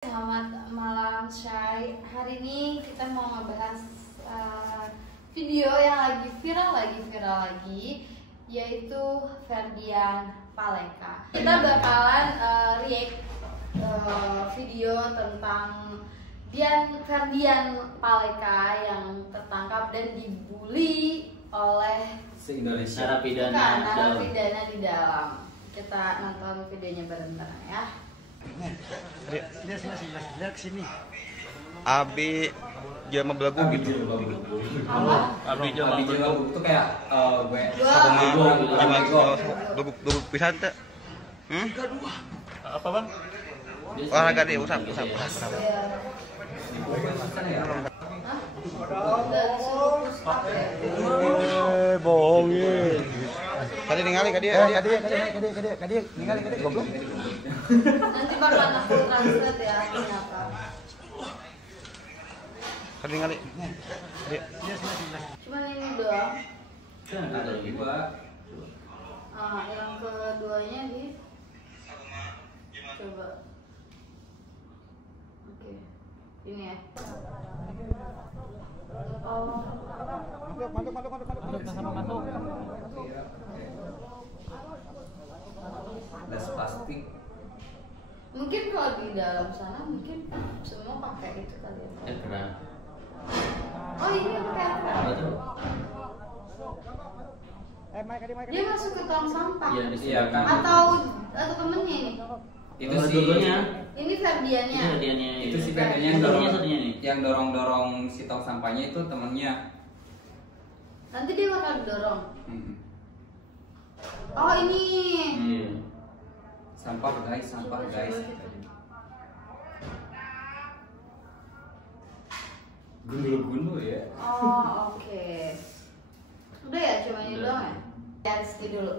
Selamat malam Syai. Hari ini kita mau ngebahas video yang lagi viral lagi, yaitu Ferdian Paleka. Kita bakalan react video tentang Ferdian Paleka yang tertangkap dan dibully oleh narapidana di dalam. Kita nonton videonya bareng-bareng ya. Lihat sini. Abi Jama Belagu gitu. Apa? Abi Jama Belagu Itu kayak gue Belagu pisan teh. apa bang? Olahraga dia usap. Bohongin. Tadi ningali ka dia. Kadi ningali goblok. Nanti bakalan aku translate ya kenapa. Tadi ningali. Cuman ini doang. Ada lagi Pak. Yang keduanya di coba. Oke. Ini ya. Oh. Das plastik. Mungkin kalau di dalam sana mungkin semua pakai itu kali ya. Ekran. Oh ini pakai apa? Dia masuk ke tong sampah. Iya kan. Atau temennya ini? Itu sih. Ini Ferdiannya. Itu si Ferdiannya yang dorong si tong sampahnya itu temennya. Nanti dia bakal dorong. Oh ini. Sampah guys. Gundul ya. Oh oke. Udah ya cuma ini doang ya. Jangan dulu.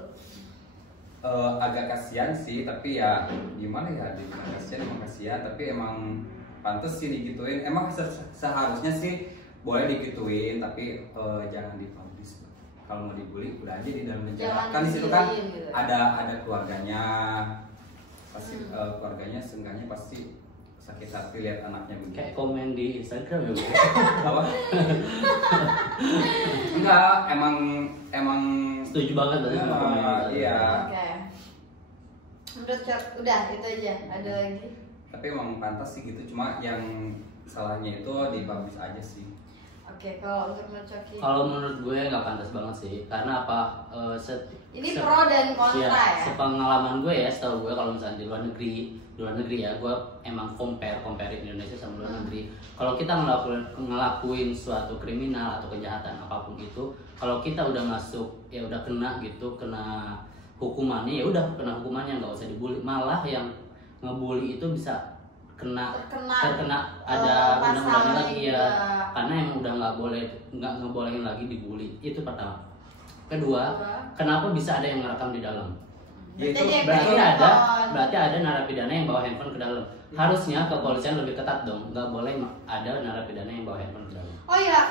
Agak kasihan sih, tapi ya gimana ya, dibilang kasihan tapi emang pantas sih digituin. Emang seharusnya sih boleh digituin, tapi jangan dipublish. Kalau mau dibully udah aja di dalam penjara. Kan di situ kan gitu. ada keluarganya, pasti keluarganya seenggaknya pasti sakit hati lihat anaknya begitu. Kayak komen di Instagram ya Bu? Apa? Enggak, emang Setuju banget tadi sama komen itu. iya. Oke. Udah itu aja. Ada lagi? Tapi emang pantas sih gitu, cuma yang salahnya itu dipublish aja sih. Oke, kalau untuk Coki. Kalau menurut gue nggak pantas banget sih, karena apa? Ini pro dan kontra ya. Sepengalaman gue ya, setahu gue kalau misalnya di luar negeri ya, gue emang compare Indonesia sama luar negeri. Kalau kita ngelakuin suatu kriminal atau kejahatan apapun itu, kalau kita udah masuk ya udah kena hukumannya, ya udah kena hukumannya, nggak usah dibully. Malah yang ngebully itu bisa terkena ada undang-undang lagi ya, karena emang udah nggak ngebolehin lagi dibully. Itu pertama. Kedua, kenapa bisa ada yang ngerekam di dalam? Berarti ada narapidana yang bawa handphone ke dalam. Harusnya kepolisian lebih ketat dong, nggak boleh ada narapidana yang bawa handphone ke dalam. Oh ya,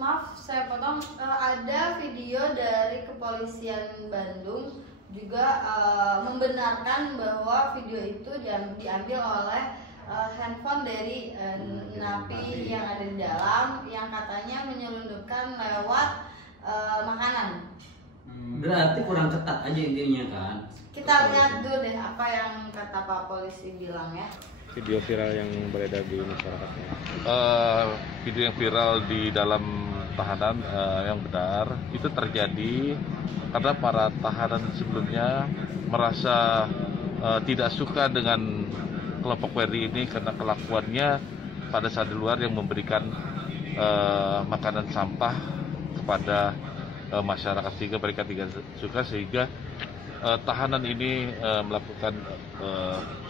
maaf saya potong. Ada video dari kepolisian Bandung juga membenarkan bahwa video itu diambil oleh handphone dari napi yang ada di dalam, yang katanya menyelundupkan lewat makanan. Berarti kurang ketat aja intinya kan. Kita lihat dulu deh apa yang kata Pak Polisi bilang ya. Video viral yang beredar di masyarakat. Video yang viral di dalam tahanan yang benar itu terjadi karena para tahanan sebelumnya merasa tidak suka dengan kelompok Ferdi ini karena kelakuannya pada saat di luar yang memberikan makanan sampah kepada masyarakat, sehingga mereka tidak suka, sehingga tahanan ini melakukan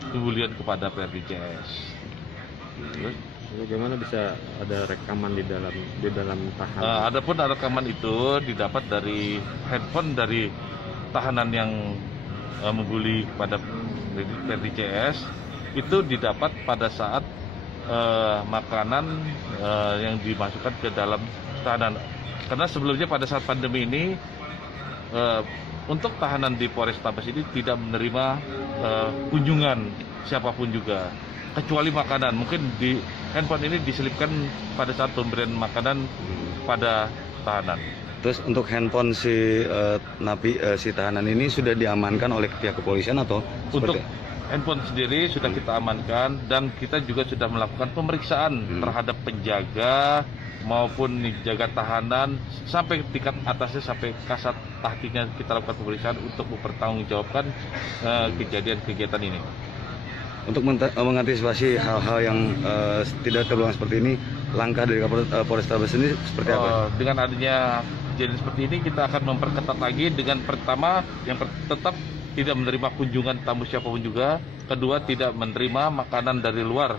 pembulian kepada Ferdi CS. Terus bagaimana bisa ada rekaman di dalam tahanan? Adapun rekaman itu didapat dari handphone dari tahanan yang membuli kepada Ferdi CS, itu didapat pada saat makanan yang dimasukkan ke dalam tahanan. Karena sebelumnya pada saat pandemi ini untuk tahanan di Polrestabes ini tidak menerima kunjungan siapapun juga. kecuali makanan. Mungkin di handphone ini diselipkan pada saat pemberian makanan pada tahanan. Terus untuk handphone si si tahanan ini sudah diamankan oleh pihak kepolisian atau Untuk seperti? handphone sendiri sudah kita amankan dan kita juga sudah melakukan pemeriksaan terhadap penjaga maupun jaga tahanan sampai tingkat atasnya, sampai kasat tahtiknya kita lakukan pemeriksaan untuk mempertanggungjawabkan kejadian kegiatan ini. Untuk mengantisipasi hal-hal yang tidak terulang seperti ini, langkah dari Polrestabes sendiri seperti apa? Dengan adanya kejadian seperti ini, kita akan memperketat lagi dengan pertama yang tetap tidak menerima kunjungan tamu siapapun juga, kedua tidak menerima makanan dari luar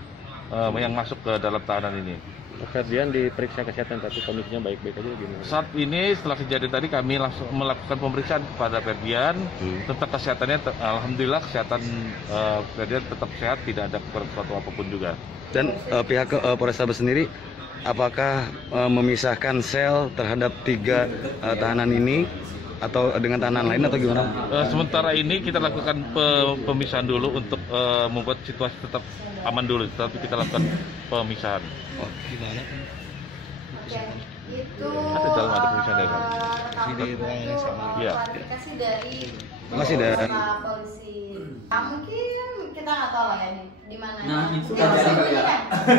yang masuk ke dalam tahanan ini. Ferdian diperiksa kesehatan tapi kondisinya baik-baik aja gimana? Saat ini setelah kejadian tadi kami langsung melakukan pemeriksaan kepada Ferdian tentang kesehatannya. Alhamdulillah kesehatan Ferdian tetap sehat, tidak ada sesuatu apapun juga. Dan pihak Polrestabes sendiri apakah memisahkan sel terhadap 3 tahanan ini atau dengan tahanan lain atau gimana? Sementara ini kita lakukan pemisahan dulu untuk membuat situasi tetap aman dulu, tapi kita lakukan pemisahan. Oke, itu Ada dalam ada pemisahan dari kami. Iya. Klarifikasi dari Masih dari polisi. Mungkin kita nggak tahu lah ya di mana. Nah, itu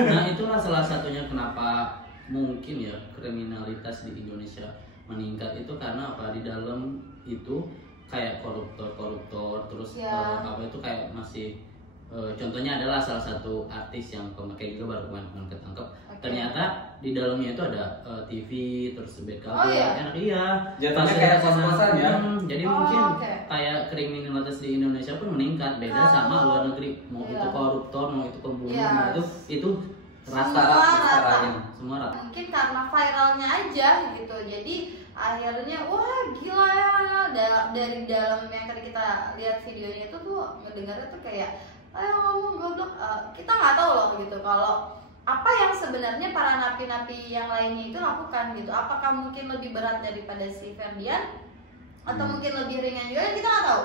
nah itulah salah satunya kenapa mungkin ya kriminalitas di Indonesia meningkat itu karena apa, di dalam itu kayak koruptor terus apa itu kayak masih contohnya adalah salah satu artis yang pemakai juga baru kemarin ketangkep. Ternyata di dalamnya itu ada TV terus BKB enak jatuhnya kayak kos-kosan ya. Jadi mungkin kayak kriminalitas di Indonesia pun meningkat, beda sama luar negeri, mau itu koruptor mau itu pembunuh itu semua rata. Mungkin karena viralnya aja gitu, jadi akhirnya wah gila ya, dari dalam yang tadi kita lihat videonya itu tuh ngedengarnya tuh kayak ayo ngomong goblok, kita nggak tahu loh gitu kalau apa yang sebenarnya para napi-napi yang lainnya itu lakukan gitu. Apakah mungkin lebih berat daripada si Ferdian atau mungkin lebih ringan juga, kita nggak tahu.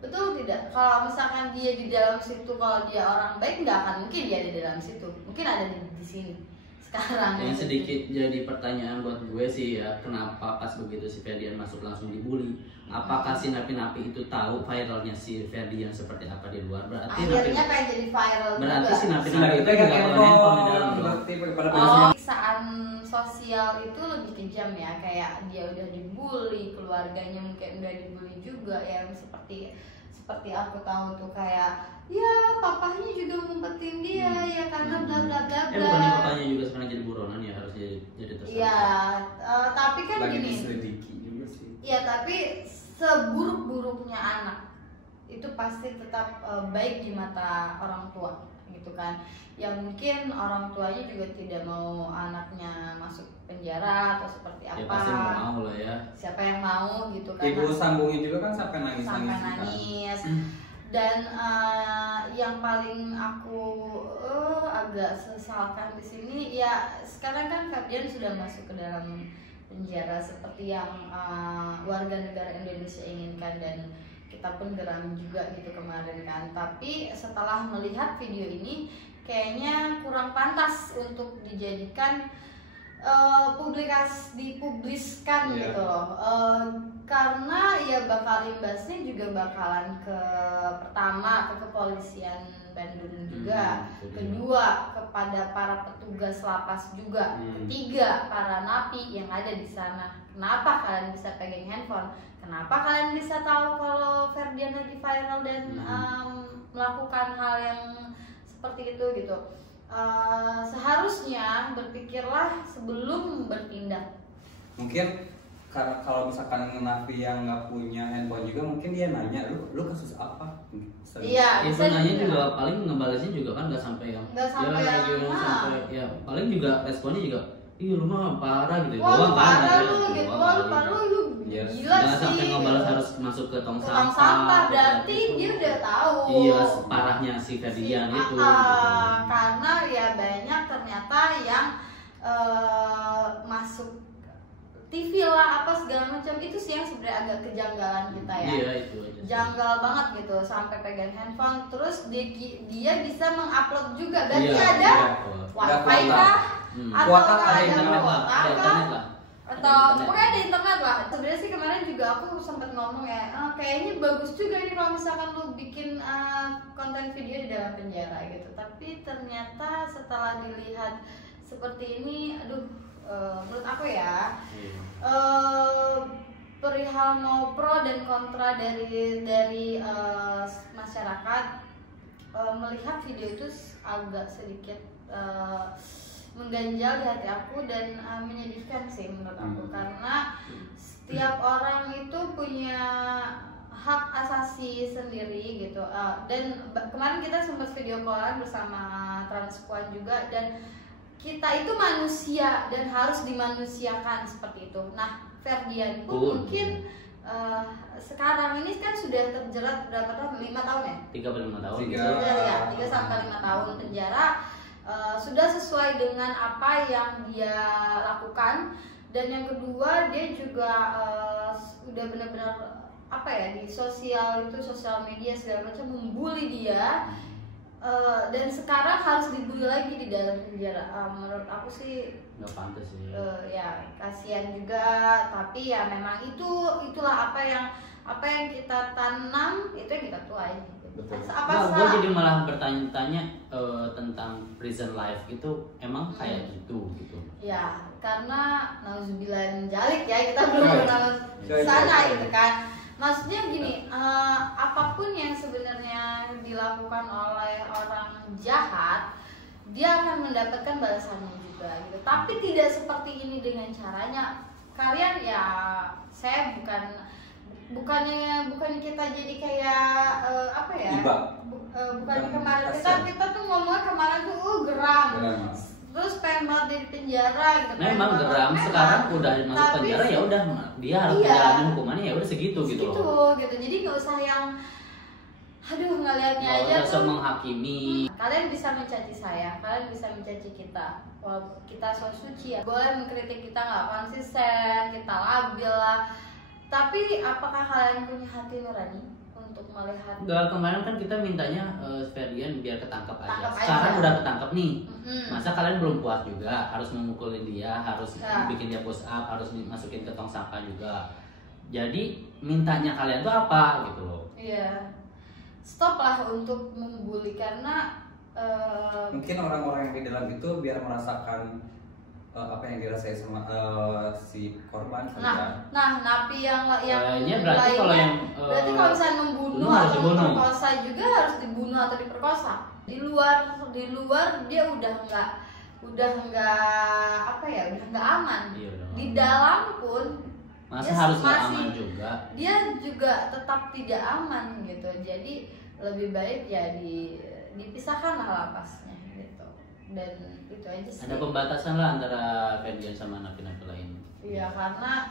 Betul tidak? Kalau misalkan dia di dalam situ, kalau dia orang baik nggak akan mungkin dia ada di dalam situ, mungkin ada di sini sekarang. Yang sedikit jadi pertanyaan buat gue sih ya, kenapa pas begitu si Ferdian masuk langsung dibully? Apakah si napi-napi itu tahu viralnya si Ferdian seperti apa di luar? Berarti akhirnya kayak jadi viral berarti juga. si napi-napi itu juga bawa handphone di dalam. Siksaan sosial itu lebih kejam ya, kayak dia udah dibully, keluarganya mungkin udah dibully juga, yang seperti aku tahu tuh kayak ya papahnya juga ngumpetin dia ya karena bla bla bla bla. Bukannya papahnya juga sekarang jadi buronan ya, harus jadi tersangka. Iya, tapi kan lagi gini. diselidiki juga sih. Iya, tapi seburuk-buruknya anak itu pasti tetap baik di mata orang tua gitu kan. Ya mungkin orang tuanya juga tidak mau anaknya masuk penjara atau seperti apa. Ya pasti mau lah ya. Siapa yang mau gitu kan. Ibu sambungin juga kan sampai nangis. Dan yang paling aku agak sesalkan di sini ya, sekarang kan Ferdian sudah masuk ke dalam penjara seperti yang warga negara Indonesia inginkan, dan kita pun geram juga gitu kemarin kan. Tapi setelah melihat video ini kayaknya kurang pantas untuk dijadikan dipubliskan gitu loh, karena ya bakal imbasnya juga bakalan pertama ke kepolisian Bandung juga, kedua kepada para petugas lapas juga, ketiga para napi yang ada di sana. Kenapa kalian bisa pegang handphone? Kenapa kalian bisa tahu kalau Ferdian lagi viral dan melakukan hal yang seperti itu gitu? Seharusnya berpikirlah sebelum bertindak. Mungkin kalau misalkan napi yang nggak punya handphone juga, mungkin dia nanya lu kasus apa? Iya, itu nanya juga paling ngebalesnya juga kan nggak sampai yang ya paling juga responnya juga ih lu mah parah gitu. Wah, parah lu gitu, parah lu gila nggak sih. sampai ngebales harus masuk ke tong sampah. sampah. Berarti dia udah tahu. Iya, parahnya si Ferdian itu. Karena ya banyak ternyata yang masuk TV lah apa segala macam, itu sih yang sebenarnya agak kejanggalan kita ya. Iya itu. Janggal banget gitu, sampai pegang handphone terus dia bisa mengupload juga, berarti Iya, ada iya. wifi kah atau Kuota, ada ada internet lah, kuota ada kah? internet lah. Atau pokoknya ada internet lah. Sebenarnya sih kemarin juga aku sempat ngomong ya, kayaknya bagus juga nih kalau misalkan lu bikin konten video di dalam penjara gitu. Tapi ternyata setelah dilihat seperti ini, aduh, menurut aku ya, perihal mau pro dan kontra dari masyarakat melihat video itu agak sedikit mengganjal di hati aku dan menyedihkan sih menurut aku, karena setiap orang itu punya hak asasi sendiri gitu. Dan kemarin kita sempat video callan bersama Transpuan juga, dan kita itu manusia dan harus dimanusiakan seperti itu. Nah, Ferdian pun mungkin sekarang ini kan sudah terjerat berapa tahun? 5 tahun ya? 35 tahun. 3 sampai 5 tahun penjara. Sudah sesuai dengan apa yang dia lakukan, dan yang kedua dia juga udah benar-benar apa ya, di sosial media segala macam membuli dia, dan sekarang harus dibully lagi di dalam penjara. Menurut aku sih Nggak pantas sih. ya kasihan juga, tapi ya memang itulah apa yang kita tanam itu yang kita tuai. Betul. Apa Gue jadi malah bertanya-tanya tentang prison life itu emang kayak gitu. Ya, karena nauzubillah min dzalik ya, kita belum pernah sana gitu kan. Maksudnya gini, apapun yang sebenarnya dilakukan oleh orang jahat, dia akan mendapatkan balasannya juga gitu. Tapi tidak seperti ini dengan caranya. Kalian ya, saya bukannya kita jadi kayak apa ya? Bukan kemarin kita tuh ngomongnya kemarin tuh geram. Terus pengen banget di penjara gitu. Memang geram, sekarang udah masuk penjara ya udah dia harus menjalani hukumannya ya udah segitu gitu loh. Gitu. Jadi nggak usah yang ngelihatnya aja tuh tuh menghakimi. Kalian bisa mencaci saya, kalian bisa mencaci kita. Walaupun kita so suci ya, boleh mengkritik kita nggak konsisten, kita labil lah. Tapi apakah kalian punya hati nurani untuk melihat? Enggak, kemarin kan kita mintanya Ferdian biar ketangkep aja. Tangkap Sekarang aja. udah ketangkep nih. Mm-mm. Masa kalian belum puas juga? Harus memukulin dia, harus Ya. bikin dia push up, harus dimasukin ke tong sampah juga. Jadi mintanya kalian tuh apa gitu loh? Iya. Stop lah untuk membuli, karena Mungkin orang-orang yang di dalam itu biar merasakan apa yang dirasain sama si korban kali ya. napi yang Kayaknya berarti kalau lainnya, yang berarti kalau misalnya membunuh harus atau dibunuh. memperkosa juga harus dibunuh atau diperkosa. Di luar dia udah nggak apa ya, udah nggak aman. Iya, udah Di aman. dalam pun masa dia harus nggak masih- aman juga. dia juga tetap tidak aman gitu. Jadi lebih baik ya dipisahkan lah lapasnya gitu. Dan itu aja sih. Ada pembatasan lah antara Ferdian sama napi-napi lain. Iya, karena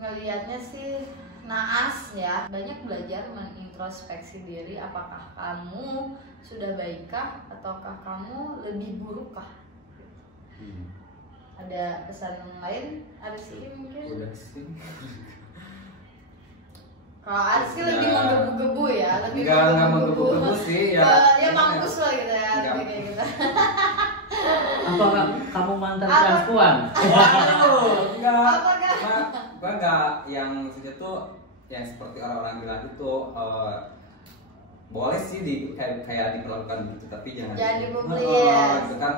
ngelihatnya sih naas ya. Banyak belajar mengintrospeksi diri, apakah kamu sudah baikkah ataukah kamu lebih burukkah. Ada pesan yang lain? Ada sih mungkin? Udah sih. Kalau ada sih lebih menggebu-gebu ya, lebih Enggak menggebu-gebu sih ya. Ya mampus lah gitu ya, Enggak. lebih kayak gitu. Apakah kamu mantan Apa? transpuan? Enggak. Apakah? Gua enggak yang maksudnya tuh yang seperti orang-orang bilang itu boleh sih kayak diperlakukan gitu, tapi jangan dipublis. gitu kan.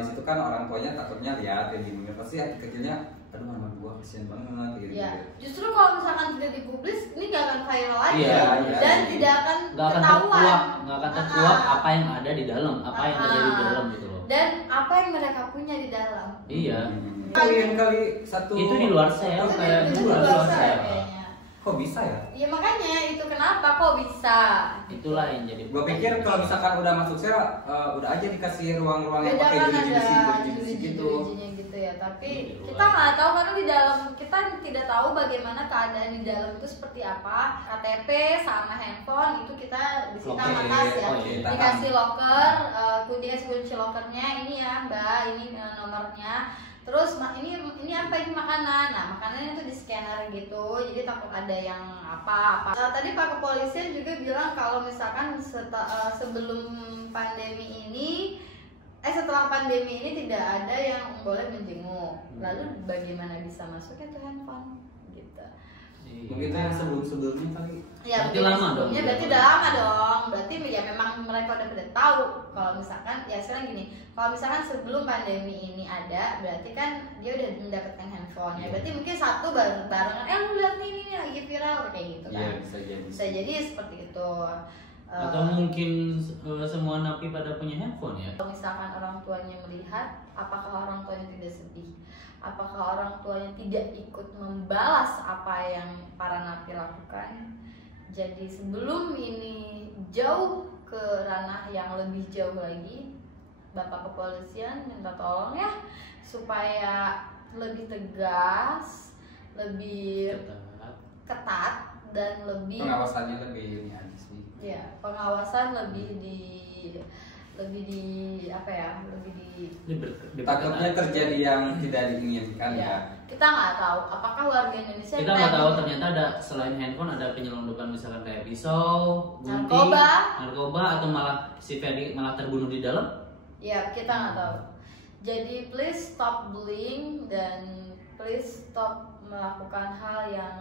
Di situ kan orang tuanya takutnya lihat kayak gini, pasti hati kecilnya aduh anak gua kasihan banget gitu. Ya, justru kalau misalkan tidak dipublis, ini gak akan viral lagi Iya, dan iya. tidak akan Nggak akan ketahuan. terkuak, nggak akan terkuak apa yang ada di dalam, apa yang terjadi di dalam gitu loh. Dan apa yang mereka punya di dalam. Iya. Kali satu Itu di luar sel, Itu kayak di di luar luar sel. saya kayaknya. kok bisa ya? Ya makanya itu kenapa kok bisa. Itulah yang jadi. Gua pikir kalau misalkan udah masuk sel udah aja dikasih ruang-ruang yang Beda pakai kan ada jenis-jenis gitu. jenis-jenisnya gitu ya. Tapi Iya, kita nggak tahu karena di dalam kita tidak tahu bagaimana keadaan di dalam itu seperti apa. KTP sama handphone itu kita disita Oke, sama tas ya. oke. Dikasih locker, dikasih kunci lockernya ini ya Mbak, ini nomornya. Terus ini apa, ini makanan. Nah, makanannya itu di scanner gitu, jadi takut ada yang apa. Tadi Pak Kepolisian juga bilang kalau misalkan sebelum pandemi ini setelah pandemi ini tidak ada yang boleh menjenguk. Lalu bagaimana bisa masuknya tuh handphone gitu. Mungkin yang sebelum-sebelumnya kali. Ya, berarti lama dong. Ya berarti udah lama dong. Berarti ya memang mereka udah pada tahu kalau misalkan ya sekarang gini, kalau misalkan sebelum pandemi ini ada, berarti kan dia udah mendapatkan handphone. Ya berarti mungkin satu barengan, lu lihat nih ini lagi viral kayak gitu kan. Iya, bisa jadi. Bisa jadi seperti itu. Atau mungkin semua napi pada punya handphone ya. Kalau misalkan orang tuanya melihat, apakah orang tuanya tidak sedih? Apakah orang tuanya tidak ikut membalas apa yang para napi lakukan? Jadi sebelum ini jauh ke ranah yang lebih jauh lagi, Bapak Kepolisian minta tolong ya supaya lebih tegas, lebih ketat dan lebih Pengawasannya lebih ini aja sih. ya, pengawasan lebih di apa ya, takutnya terjadi yang tidak diinginkan ya. Kita nggak tahu apakah warga Indonesia kita nggak tahu ternyata ada selain handphone ada penyelundupan misalkan kayak pisau, gunting, narkoba atau malah si Ferry malah terbunuh di dalam. Ya, kita nggak tahu. Jadi please stop bullying dan please stop melakukan hal yang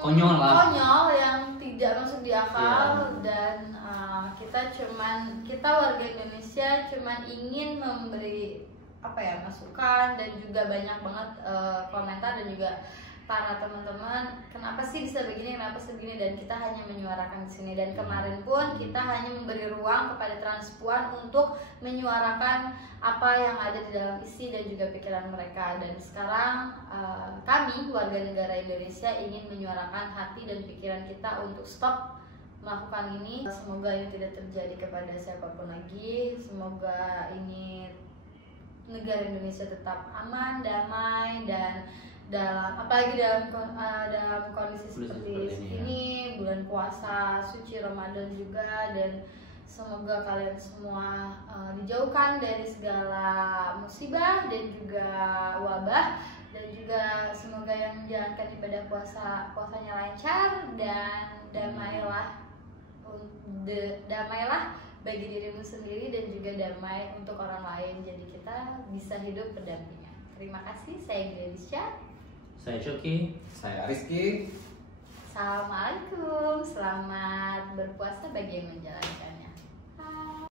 konyol yang tidak masuk di akal. Dan kita warga Indonesia cuman ingin memberi masukan dan juga banyak banget komentar dan juga para teman-teman kenapa sih bisa begini, dan kita hanya menyuarakan di sini. Dan kemarin pun kita hanya memberi ruang kepada transpuan untuk menyuarakan apa yang ada di dalam isi dan juga pikiran mereka. Dan sekarang kami warga negara Indonesia ingin menyuarakan hati dan pikiran kita untuk stop melakukan ini. Semoga ini tidak terjadi kepada siapapun lagi. Semoga ini negara Indonesia tetap aman, damai, dan apalagi dalam kondisi seperti ini, bulan puasa suci Ramadan juga. Dan semoga kalian semua dijauhkan dari segala musibah dan juga wabah, dan juga semoga yang menjalankan ibadah puasanya lancar dan damailah bagi dirimu sendiri dan juga damai untuk orang lain. Jadi kita bisa hidup berdampingan. Terima kasih, saya Gladysha. Saya Coki. Saya Rizky. Assalamualaikum, selamat berpuasa bagi yang menjalankannya.